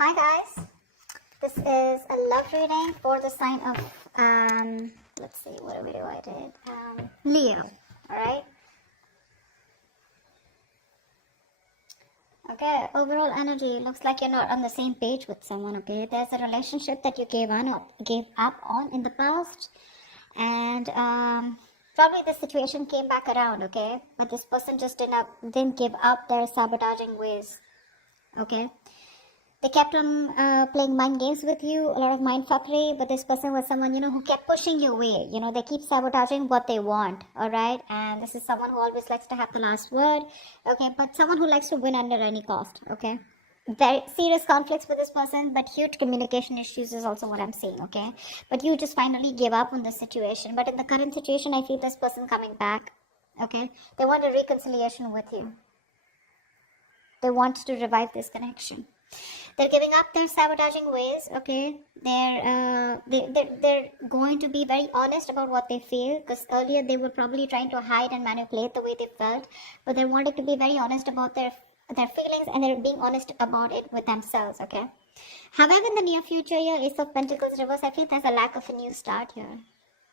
Hi guys, this is a love reading for the sign of, let's see, what video I did, Leo, alright? Okay, overall energy, looks like you're not on the same page with someone, okay? There's a relationship that you gave up on in the past, and probably the situation came back around, okay? But this person just didn't give up their sabotaging ways, okay? They kept on playing mind games with you, a lot of mind fuckery, but this person was someone, who kept pushing you away. They keep sabotaging what they want, alright? And this is someone who always likes to have the last word, okay? But someone who likes to win under any cost, okay? Very serious conflicts with this person, but huge communication issues is also what I'm seeing, okay? But you just finally gave up on this situation. But in the current situation, I feel this person coming back, okay? They want a reconciliation with you. They want to revive this connection. They're giving up their sabotaging ways, okay? They're going to be very honest about what they feel, because earlier they were probably trying to hide and manipulate the way they felt, but they're wanting to be very honest about their feelings, and they're being honest about it with themselves, okay? However, in the near future here, Ace of Pentacles reverse, I feel there's a lack of a new start here.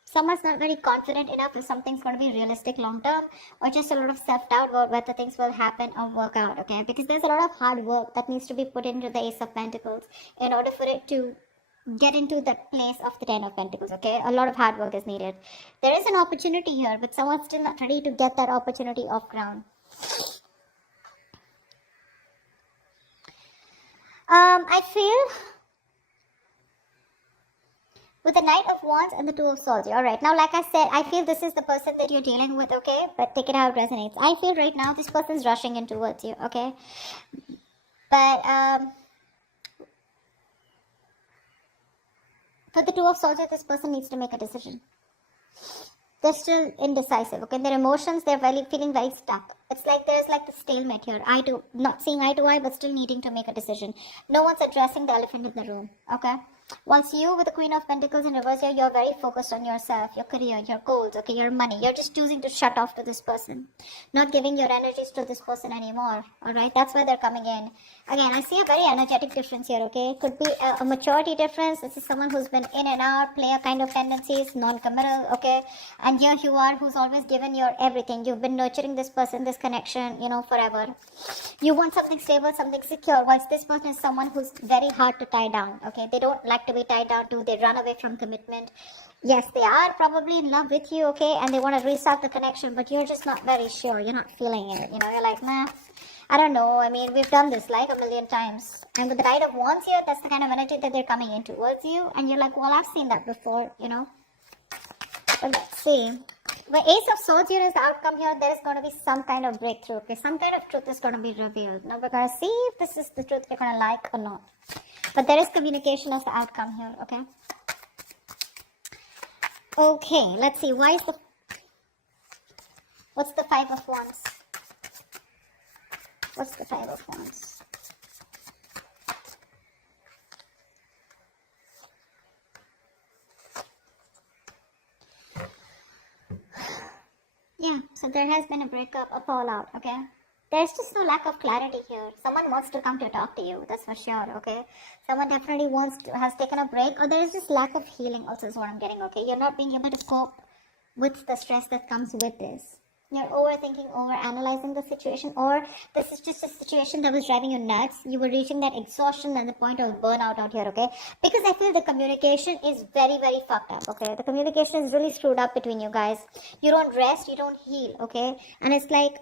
Someone's not very confident enough if something's going to be realistic long term, or just a lot of self-doubt about whether things will happen or work out, okay? Because there's a lot of hard work that needs to be put into the Ace of Pentacles in order for it to get into the place of the Ten of Pentacles, okay? A lot of hard work is needed. There is an opportunity here, but someone's still not ready to get that opportunity off ground. I feel with the Knight of Wands and the Two of Swords. Alright, now like I said, I feel this is the person that you're dealing with, okay? But take it how it resonates. I feel right now this person's rushing in towards you, okay? But for the Two of Swords, this person needs to make a decision. They're still indecisive, okay? Their emotions, they're feeling very stuck. It's like there's like the stalemate here. Not seeing eye to eye, but still needing to make a decision. No one's addressing the elephant in the room, okay? Whilst you with the Queen of Pentacles in reverse here, you're very focused on yourself, your career, your goals, okay, your money. You're just choosing to shut off to this person, not giving your energies to this person anymore, alright? That's why they're coming in. Again, I see a very energetic difference here, okay? Could be a maturity difference. This is someone who's been in and out, player kind of tendencies, non-committal, okay? And here you are, who's always given your everything. You've been nurturing this person, this connection, forever. You want something stable, something secure, whilst this person is someone who's very hard to tie down, okay? They don't like to be tied down to, they run away from commitment. Yes, they are probably in love with you, okay, and they want to restart the connection, but you're just not very sure. You're not feeling it, you're like, nah, I don't know. I mean, we've done this like a million times. And with the Knight of Wands here, that's the kind of energy that they're coming in towards you, and you're like, well, I've seen that before, But let's see. The Ace of Swords here is the outcome here. There is going to be some kind of breakthrough, okay? Some kind of truth is going to be revealed. Now we're going to see if this is the truth you're going to like or not. But there is communication as the outcome here, okay? Okay, let's see. What's the Five of Wands? What's the Five of Wands? Yeah, so there has been a breakup, a fallout, okay? There's just no lack of clarity here. Someone wants to come to talk to you, that's for sure, okay? Someone definitely has taken a break, or there is just lack of healing also is what I'm getting, okay? You're not being able to cope with the stress that comes with this. You're overthinking, overanalyzing the situation, or this is just a situation that was driving you nuts. You were reaching that exhaustion and the point of burnout out here, okay? Because I feel the communication is very, very fucked up, okay? The communication is really screwed up between you guys. You don't rest, you don't heal, okay? And it's like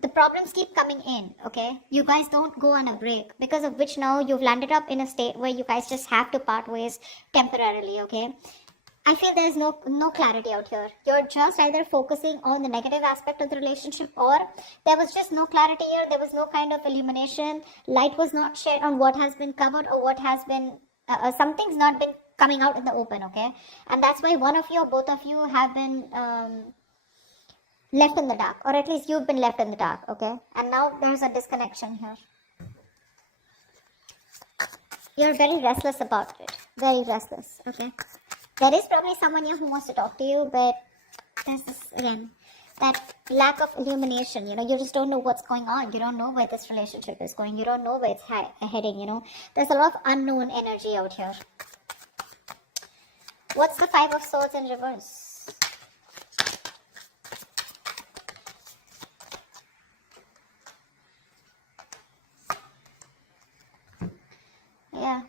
the problems keep coming in, okay? You guys don't go on a break, because of which now you've landed up in a state where you guys just have to part ways temporarily, okay? I feel there's no clarity out here. You're just either focusing on the negative aspect of the relationship, or there was just no clarity here. There was no kind of illumination. Light was not shed on what has been covered, or what has been, something's not been coming out in the open, okay? And that's why one of you or both of you have been left in the dark, or at least you've been left in the dark, okay? And now there's a disconnection here. You're very restless about it. Very restless, okay? There is probably someone here who wants to talk to you, but there's this, again, that lack of illumination, you just don't know what's going on. You don't know where this relationship is going. You don't know where it's heading. There's a lot of unknown energy out here. What's the Five of Swords in reverse? Yeah.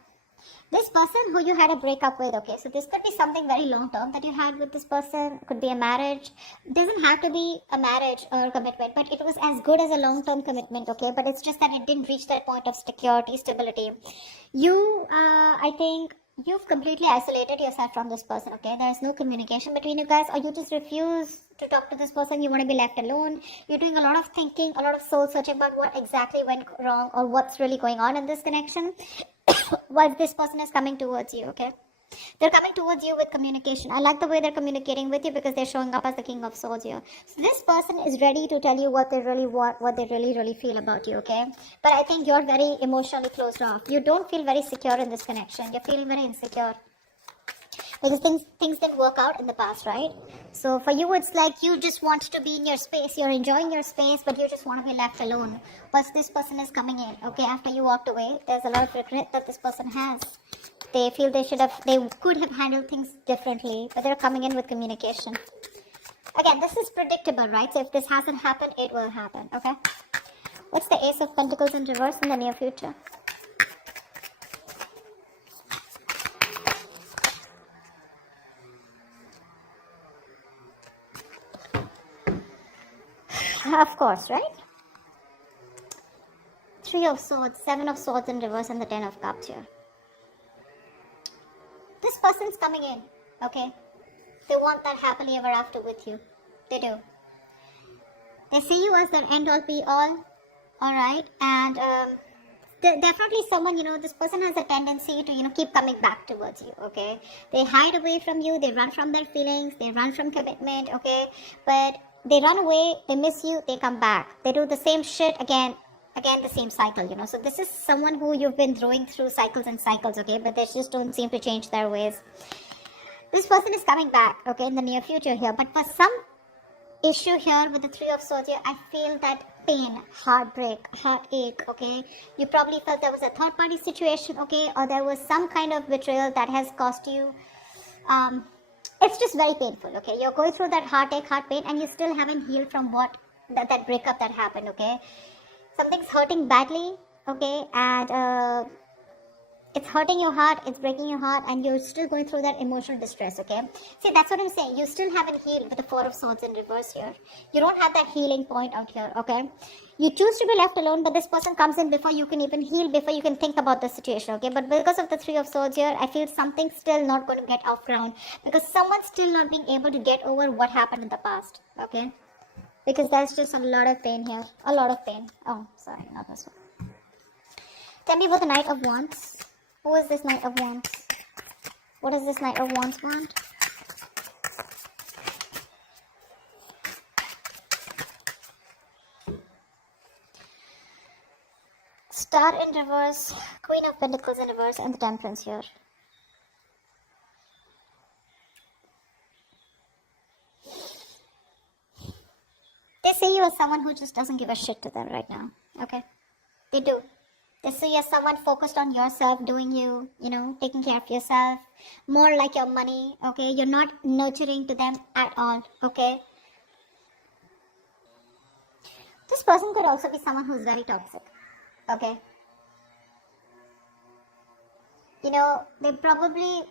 This person who you had a breakup with, okay, so this could be something very long term that you had with this person. Could be a marriage. It doesn't have to be a marriage or a commitment, but it was as good as a long term commitment, okay, but it's just that it didn't reach that point of security, stability. I think you've completely isolated yourself from this person, okay. There's no communication between you guys, or you just refuse to talk to this person. You want to be left alone. You're doing a lot of thinking, a lot of soul searching about what exactly went wrong or what's really going on in this connection. While this person is coming towards you, okay, they're coming towards you with communication. I like the way they're communicating with you because they're showing up as the King of Swords here. So this person is ready to tell you what they really want, what they really feel about you, okay. But I think you're very emotionally closed off. You don't feel very secure in this connection. You're feeling very insecure because things didn't work out in the past, right? So for you, it's like you just want to be in your space. You're enjoying your space, but you just want to be left alone. But this person is coming in, okay, after you walked away. There's a lot of regret that this person has. They feel they could have handled things differently, but they're coming in with communication. Again, this is predictable, right? So if this hasn't happened, it will happen, okay? What's the Ace of Pentacles in reverse in the near future? Of course, right? Three of Swords, Seven of Swords in reverse, and the Ten of Cups here. This person's coming in, okay? They want that happily ever after with you. They do. They see you as their end all be all, alright? And definitely someone, this person has a tendency to, keep coming back towards you, okay? They hide away from you, they run from their feelings, they run from commitment, okay? But they run away, they miss you, they come back. They do the same shit again, the same cycle, So this is someone who you've been throwing through cycles and cycles, okay? But they just don't seem to change their ways. This person is coming back, okay, in the near future here. But for some issue here with the Three of Swords here, I feel that pain, heartbreak, heartache, okay? You probably felt there was a third party situation, okay? Or there was some kind of betrayal that has cost you it's just very painful, okay? You're going through that heartache, heart pain, and you still haven't healed from that breakup that happened, okay? Something's hurting badly, okay? And it's hurting your heart, it's breaking your heart, and you're still going through that emotional distress, okay? See, that's what I'm saying. You still haven't healed with the Four of Swords in reverse here. You don't have that healing point out here, okay? You choose to be left alone, but this person comes in before you can even heal, before you can think about the situation, okay? But because of the Three of Swords here, I feel something's still not going to get off ground because someone's still not being able to get over what happened in the past, okay? Because there's just a lot of pain here. A lot of pain. Oh, sorry, not this one. Tell me about the Knight of Wands. Who is this Knight of Wands? What does this Knight of Wands want? Star in reverse, Queen of Pentacles in reverse, and the Temperance here. They see you as someone who just doesn't give a shit to them right now, okay? They do. They see you as someone focused on yourself, doing you, taking care of yourself, more like your money, okay? You're not nurturing to them at all, okay? This person could also be someone who's very toxic, okay? They probably,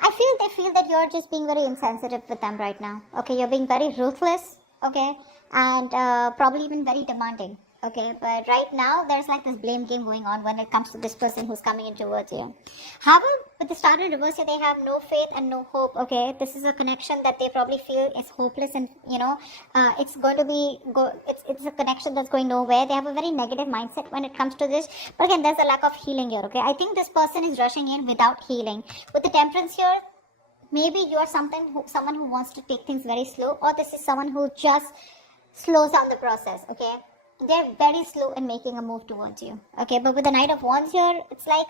they feel that you're just being very insensitive with them right now, okay? You're being very ruthless, okay? And probably even very demanding. Okay, but right now there's like this blame game going on when it comes to this person who's coming in towards you. However, with the Star in reverse, they have no faith and no hope. Okay, this is a connection that they probably feel is hopeless, and it's going to be it's a connection that's going nowhere. They have a very negative mindset when it comes to this. But again, there's a lack of healing here. Okay, I think this person is rushing in without healing. With the Temperance here, maybe you're someone who wants to take things very slow, or this is someone who just slows down the process. Okay. They're very slow in making a move towards you. Okay, but with the Knight of Wands here, it's like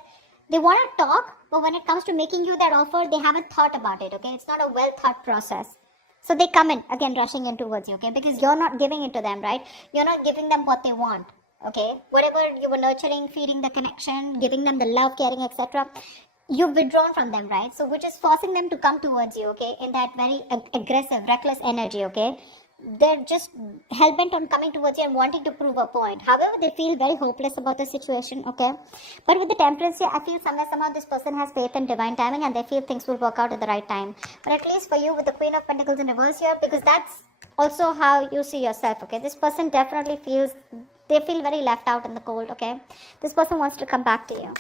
they want to talk, but when it comes to making you that offer, they haven't thought about it. Okay, it's not a well thought process. So they come in again, rushing in towards you, okay? Because you're not giving it to them, right? You're not giving them what they want, okay? Whatever you were nurturing, feeding the connection, giving them the love, caring, etc., you've withdrawn from them, right? So which is forcing them to come towards you, okay? In that very aggressive, reckless energy, okay? They're just hell-bent on coming towards you and wanting to prove a point. However, they feel very hopeless about the situation, okay? But with the Temperance here, I feel somehow this person has faith in divine timing and they feel things will work out at the right time. But at least for you with the Queen of Pentacles in reverse here, because that's also how you see yourself, okay? This person definitely feels, they feel very left out in the cold, okay? This person wants to come back to you.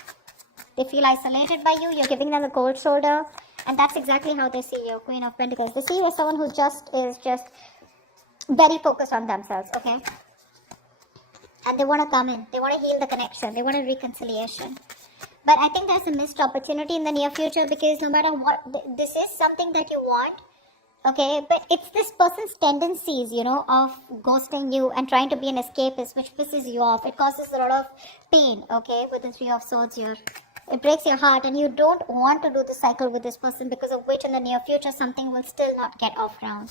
They feel isolated by you, you're giving them the cold shoulder, and that's exactly how they see you, Queen of Pentacles. They see you as someone who is just very focused on themselves, okay? And they want to come in, they want to heal the connection, they want a reconciliation. But I think there's a missed opportunity in the near future, because no matter what, this is something that you want, okay? But it's this person's tendencies, you know, of ghosting you and trying to be an escapist, which pisses you off. It causes a lot of pain, okay, with the Three of Swords here. It breaks your heart and you don't want to do the cycle with this person, because of which in the near future something will still not get off ground.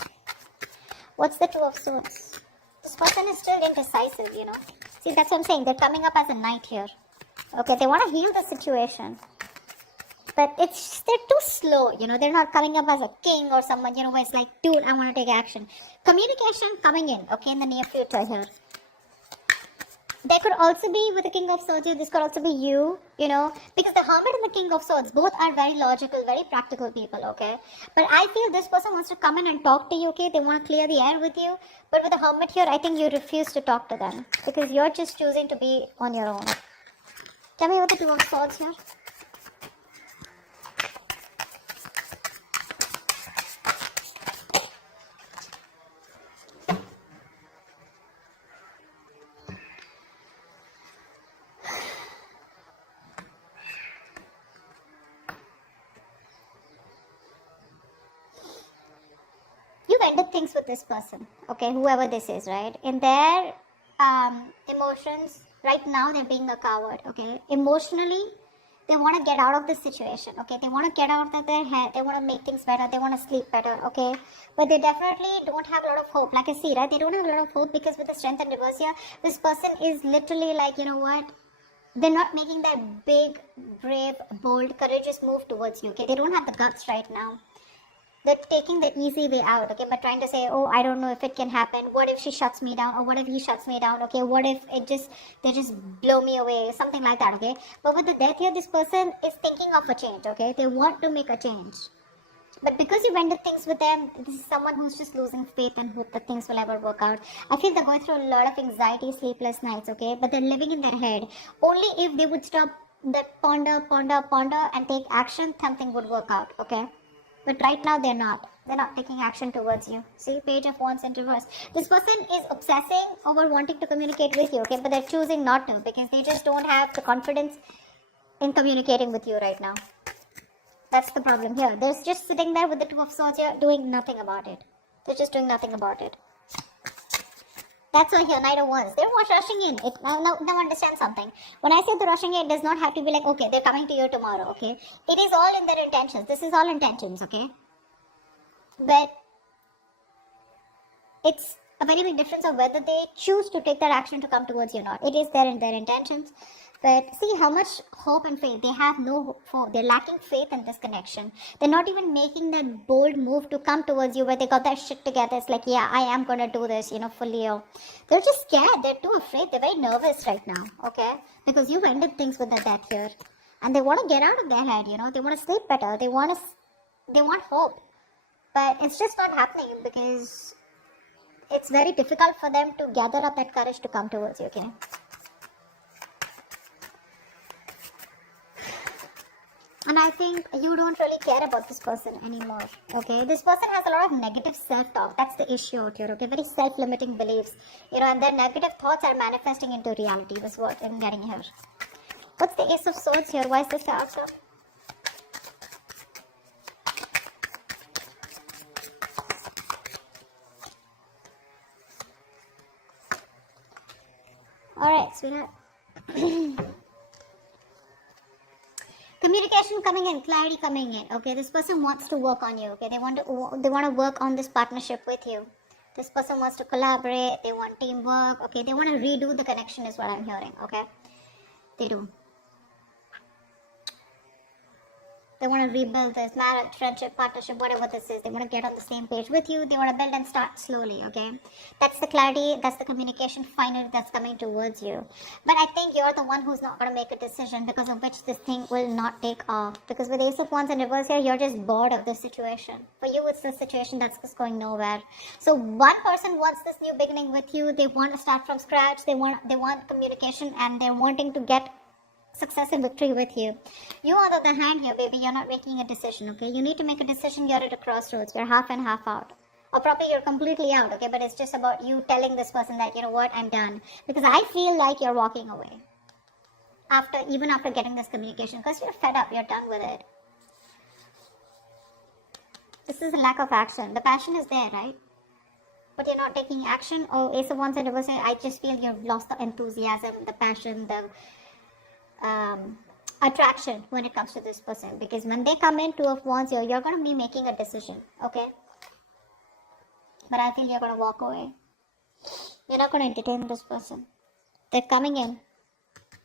What's the Two of Swords? This person is still indecisive, you know. See, that's what I'm saying. They're coming up as a knight here. Okay, they want to heal the situation. But they're too slow, you know. They're not coming up as a king or someone, you know, where it's like, dude, I want to take action. Communication coming in, okay, in the near future here. There could also be, with the King of Swords here, this could also be you, you know, because the Hermit and the King of Swords both are very logical, very practical people, okay? But I feel this person wants to come in and talk to you, okay? They want to clear the air with you. But with the Hermit here, I think you refuse to talk to them, because you're just choosing to be on your own. Tell me what the Two of Swords here. You've ended things with this person, okay, whoever this is, right? In their emotions, right now they're being a coward, okay? Emotionally, they want to get out of this situation, okay? They want to get out of their head, they want to make things better, they want to sleep better, okay? But they definitely don't have a lot of hope, like I see, right? They don't have a lot of hope, because with the Strength and reverse here, this person is literally like, you know what? They're not making that big, brave, bold, courageous move towards you, okay? They don't have the guts right now. They're taking the easy way out, okay, but trying to say, oh, I don't know if it can happen. What if she shuts me down? Or what if he shuts me down? Okay, what if they just blow me away? Something like that, okay? But with the Death here, this person is thinking of a change, okay? They want to make a change. But because you've ended things with them, this is someone who's just losing faith in hope that things will ever work out. I feel they're going through a lot of anxiety, sleepless nights, okay? But they're living in their head. Only if they would stop that ponder, and take action, something would work out, okay? But right now they're not. They're not taking action towards you. See, Page of Wands in reverse. This person is obsessing over wanting to communicate with you, okay? But they're choosing not to, because they just don't have the confidence in communicating with you right now. That's the problem here. They're just sitting there with the Two of Swords here, doing nothing about it. They're just doing nothing about it. That's why here, Knight of Wands. They're not rushing in. Now understand something. When I say they're rushing in, it does not have to be like, okay, they're coming to you tomorrow, okay? It is all in their intentions. This is all intentions, okay? But it's a very big difference of whether they choose to take that action to come towards you or not. It is there in their intentions. But see how much hope and faith. They have no hope for. They're lacking faith in this connection. They're not even making that bold move to come towards you where they got their shit together. It's like, yeah, I am going to do this, you know, fully. They're just scared. They're too afraid. They're very nervous right now, okay? Because you've ended things with the Death here. And they want to get out of their head, you know. They want to sleep better. They want hope. But it's just not happening, because it's very difficult for them to gather up that courage to come towards you, okay? And I think you don't really care about this person anymore, okay? This person has a lot of negative self-talk. That's the issue out here, okay? Very self-limiting beliefs, you know, and their negative thoughts are manifesting into reality. That's what I'm getting here. What's the Ace of Swords here? Why is this the outcome? Alright, sweetheart. communication coming in, clarity coming in. Okay, this person wants to work on you. Okay, they want to work on this partnership with you. This person wants to collaborate. They want teamwork. Okay, they want to redo the connection is what I'm hearing. Okay, they do. They want to rebuild this marriage, friendship, partnership, whatever this is. They want to get on the same page with you. They want to build and start slowly, okay? That's the clarity, that's the communication finally that's coming towards you. But I think you're the one who's not going to make a decision because of which this thing will not take off. Because with Ace of Wands in reverse here, you're just bored of the situation. For you, it's the situation that's just going nowhere. So one person wants this new beginning with you. They want to start from scratch. They want communication, and they're wanting to get success and victory with you. You, on the other hand here, baby, you're not making a decision, okay? You need to make a decision. You're at a crossroads. You're half in, half out. Or probably you're completely out, okay? But it's just about you telling this person that, you know what, I'm done. Because I feel like you're walking away. Even after getting this communication. Because you're fed up. You're done with it. This is a lack of action. The passion is there, right? But you're not taking action. Oh, Ace of Wands and reverse, I just feel you've lost the enthusiasm, the passion, the attraction when it comes to this person, because when they come in, Two of Wands, you're going to be making a decision, okay? But I feel you're going to walk away. You're not going to entertain this person. They're coming in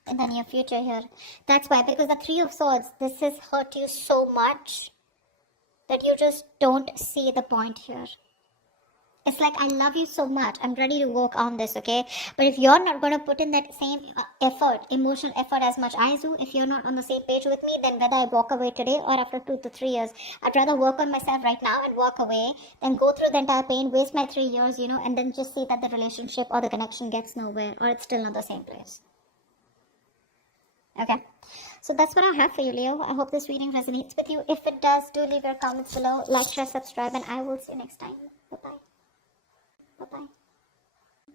the near future here. That's why, because the Three of Swords, this has hurt you so much that you just don't see the point here. It's like, I love you so much. I'm ready to work on this, okay? But if you're not going to put in that same effort, emotional effort as much I do, if you're not on the same page with me, then whether I walk away today or after 2 to 3 years, I'd rather work on myself right now and walk away than go through the entire pain, waste my 3 years, you know, and then just see that the relationship or the connection gets nowhere or it's still not the same place. Okay? So that's what I have for you, Leo. I hope this reading resonates with you. If it does, do leave your comments below. Like, share, subscribe, and I will see you next time. Bye-bye. Bye-bye.